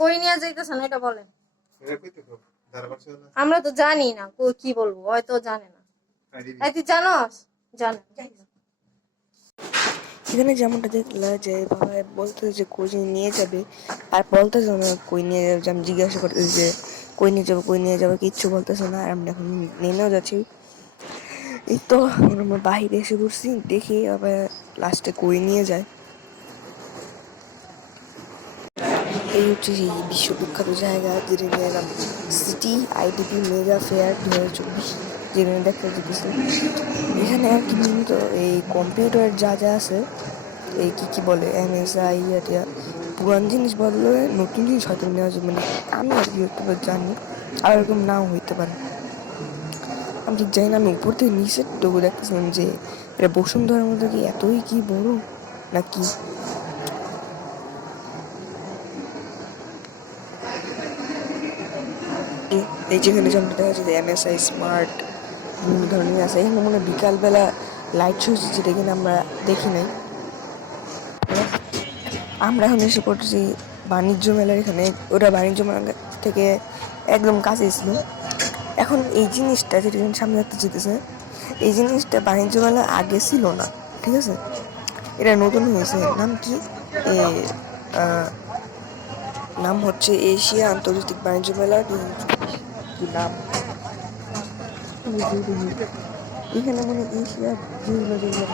কই নিয়ে যাইতেছেন এটা বলেন। আমরা তো জানি না কি বলবো, হয়তো জানে না। তুই জানোস? জানে এখানে যেমনটা দেখলা যে বাবা বলতেছে যে কই নিয়ে যাবে, আর বলতেছে না কই নিয়ে যাবে। আমি জিজ্ঞাসা করতেছি যে কই নিয়ে যাবে কিচ্ছু বলতেছে না। আর আমরা এখন নেমেও যাচ্ছি। এই তো আমরা বাহিরে এসে পড়ছি, দেখি আবার লাস্টে কই নিয়ে যায়। এই হচ্ছে সেই বিশ্ববিখ্যাত জায়গা যেটা গেলাম, সিটি আইডিপি মেগা ফেয়ার 2024, যেখানে দেখতে যেতেছি। এখানে আর কি মূলত এই কম্পিউটার যা যা আছে, এই কি বলে এমএসআই ইয়া পুরান জিনিস বদলে নতুন জিনিস হয়তো নেওয়া যাবে, মানে আমি আর কি হয়তো জানি, আর এরকম নাও হইতে পারে, আমি ঠিক জানি না। আমি উপর থেকে নিচের তবু দেখতেছিলাম যে এটা বসুন্ধরার মধ্যে কি এতই কি বড় নাকি। এই যেখানে যেমন দেখা যাচ্ছে এমএসআই স্মার্ট বিভিন্ন ধরনের আছে। এখানে মনে হয় বিকালবেলা লাইট শো যেটা কিনা আমরা দেখি নাই। আমরা এখন এসে পড়ছি বাণিজ্য মেলার এখানে। ওটা বাণিজ্য মেলা থেকে একদম কাছে ছিল। এখন এই জিনিসটা যেটা সামনে রাখতে যেতেছে, এই জিনিসটা বাণিজ্য মেলা আগে ছিল না, ঠিক আছে? এটা নতুন হয়েছে। নাম কি? নাম হচ্ছে এশিয়া আন্তর্জাতিক বাণিজ্য মেলা 2024। কি নাম? এখানে মানে এশিয়া যেগুলো যেগুলো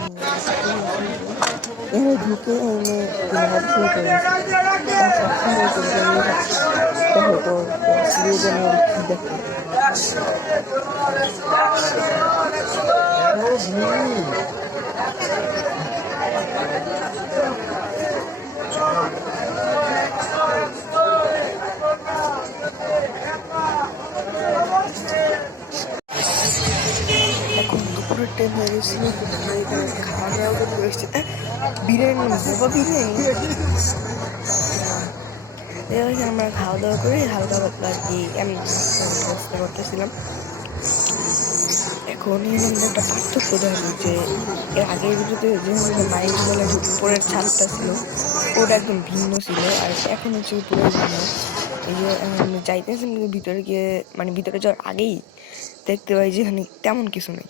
এখানে ঢুকে এনে কেনাকাটা শুরু করে দিয়েছে। সুন্দর করে দেখো তো স্লোগানের কি দেখো। এখন দুপুরের টাইম হয়ে গেছে, আমরা এখানে খাওয়া দাওয়া করে এসেছি। বিরিয়ানি, বাবা বিরিয়ানি। এখানে আমরা খাওয়া দাওয়া করে হালকা পাতলা আর কি এমনি ব্যবস্থা করতেছিলাম। এখন এখানে একটা পার্থক্য দেখা যায় যে এর আগের ভিডিওতে যেভাবে বাণিজ্য মেলার যে উপরের ছাদটা ছিল ওটা একদম ভিন্ন ছিল, আর এখন হচ্ছে পুরো ভিন্ন। এই যে যাইতেছেন ভিতরে গিয়ে, মানে ভিতরে যাওয়ার আগেই দেখতে পাই যে এখানে তেমন কিছু নেই।